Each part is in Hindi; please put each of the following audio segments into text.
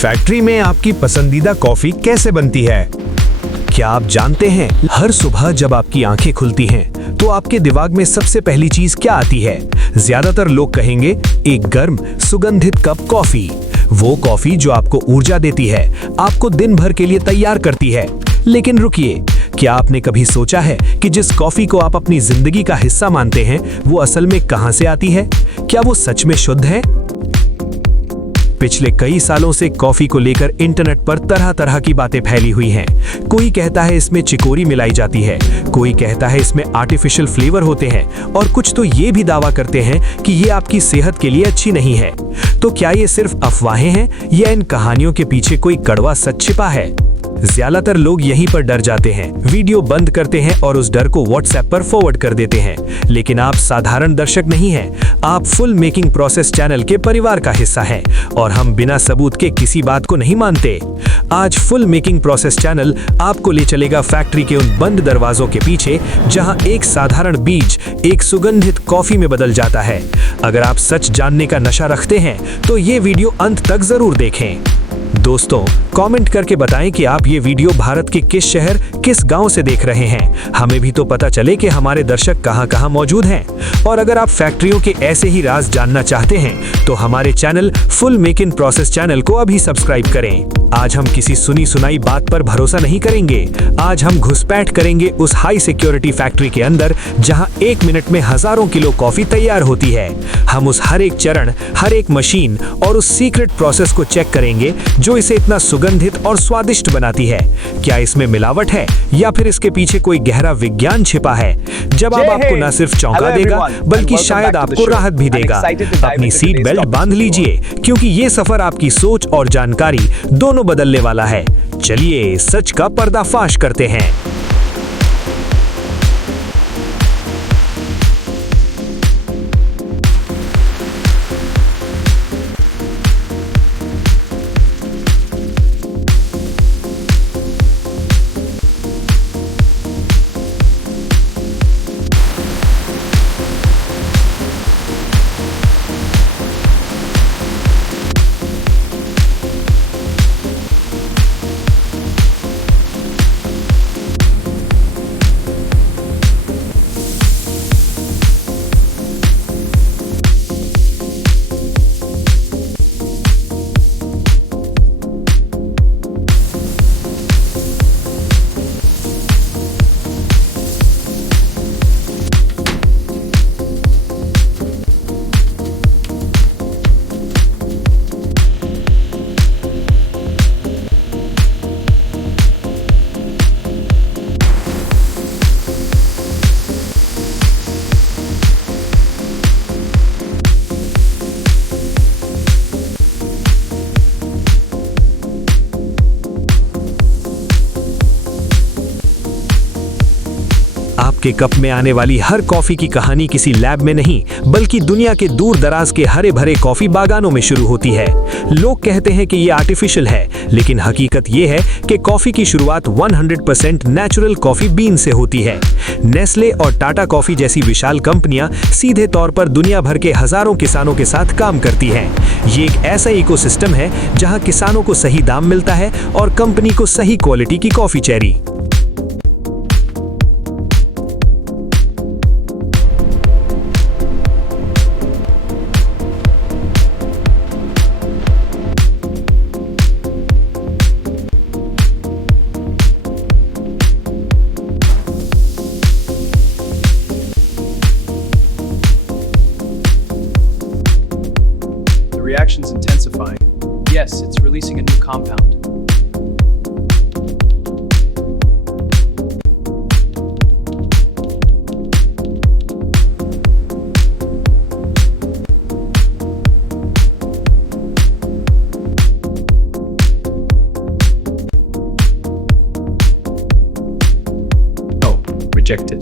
फैक्ट्री में आपकी पसंदीदा कॉफी कैसे बनती है? क्या आप जानते हैं हर सुबह जब आपकी आंखें खुलती हैं तो आपके दिमाग में सबसे पहली चीज क्या आती है? ज्यादातर लोग कहेंगे एक गर्म सुगंधित कप कॉफी। वो कॉफी जो आपको ऊर्जा देती है, आपको दिन भर के लिए तैयार करती है। लेकिन रुकिए, क्या आपने कभी सोचा है कि जिस कॉफी को आप अपनी जिंदगी का हिस्सा मानते हैं वो असल में कहां से आती है? क्या वो सच में शुद्ध है? पिछले कई सालों से कॉफी को लेकर इंटरनेट पर तरह तरह की बातें फैली हुई हैं। कोई कहता है इसमें चिकोरी मिलाई जाती है, कोई कहता है इसमें आर्टिफिशियल फ्लेवर होते हैं और कुछ तो ये भी दावा करते हैं कि ये आपकी सेहत के लिए अच्छी नहीं है। तो क्या ये सिर्फ अफवाहें हैं या इन कहानियों के पीछे कोई कड़वा सच छिपा है? ज्यादातर लोग यहीं पर डर जाते हैं, वीडियो बंद करते हैं और उस डर को व्हाट्सएप पर फॉरवर्ड कर देते हैं। लेकिन आप साधारण दर्शक नहीं हैं, आप फुल मेकिंग प्रोसेस चैनल के परिवार का हिस्सा हैं और हम बिना सबूत के किसी बात को नहीं मानते। आज फुल मेकिंग प्रोसेस चैनल आपको ले चलेगा फैक्ट्री के उन बंद दरवाजों के पीछे जहां एक साधारण बीज एक सुगंधित कॉफी में बदल जाता है। अगर आप सच जानने का नशा रखते हैं तो ये वीडियो अंत तक जरूर देखें। दोस्तों, कमेंट करके बताएं कि आप ये वीडियो भारत के किस शहर, किस गांव से देख रहे हैं। हमें भी तो पता चले कि हमारे दर्शक कहां-कहां मौजूद हैं। और अगर आप फैक्ट्रियों के ऐसे ही राज जानना चाहते हैं तो हमारे channel full making process channel को अभी सब्सक्राइब करें। आज हम किसी सुनी सुनाई बात पर भरोसा नहीं करेंगे। आज हम घुसपैठ करेंगे उस हाई सिक्योरिटी फैक्ट्री के अंदर जहां 1 मिनट में हजारों किलो कॉफी तैयार होती है। हम उस हर एक चरण, हर एक मशीन और उस सीक्रेट प्रोसेस को चेक करेंगे जो इसे इतना सुगंधित और स्वादिष्ट बनाती है। क्या इसमें मिलावट है या फिर इसके पीछे कोई गहरा विज्ञान छिपा है? जवाब आपको न सिर्फ चौंका देगा बल्कि शायद आपको राहत भी देगा। अपनी सीट बेल्ट बांध लीजिए क्योंकि ये सफर आपकी सोच और जानकारी दोनों बदलने वाला है। चलिए सच का पर्दाफाश करते हैं। आपके कप में आने वाली हर कॉफी की कहानी किसी लैब में नहीं बल्कि दुनिया के दूर दराज के हरे भरे कॉफी बागानों में शुरू होती है। लोग कहते हैं कि ये आर्टिफिशियल है, लेकिन हकीकत ये है कि कॉफी की शुरुआत 100% नेचुरल कॉफी बीन से होती है। नेस्ले और टाटा कॉफी जैसी विशाल कंपनियां सीधे तौर पर दुनिया भर के हजारों किसानों के साथ काम करती हैं। ये एक ऐसा इकोसिस्टम है जहां किसानों को सही दाम मिलता है और कंपनी को सही क्वालिटी की coffee cherry. Reaction's intensifying. Yes, it's releasing a new compound. Oh, rejected.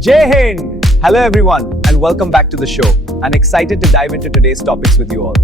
Jai Hind! Hello everyone and welcome back to the show. I'm excited to dive into today's topics with you all.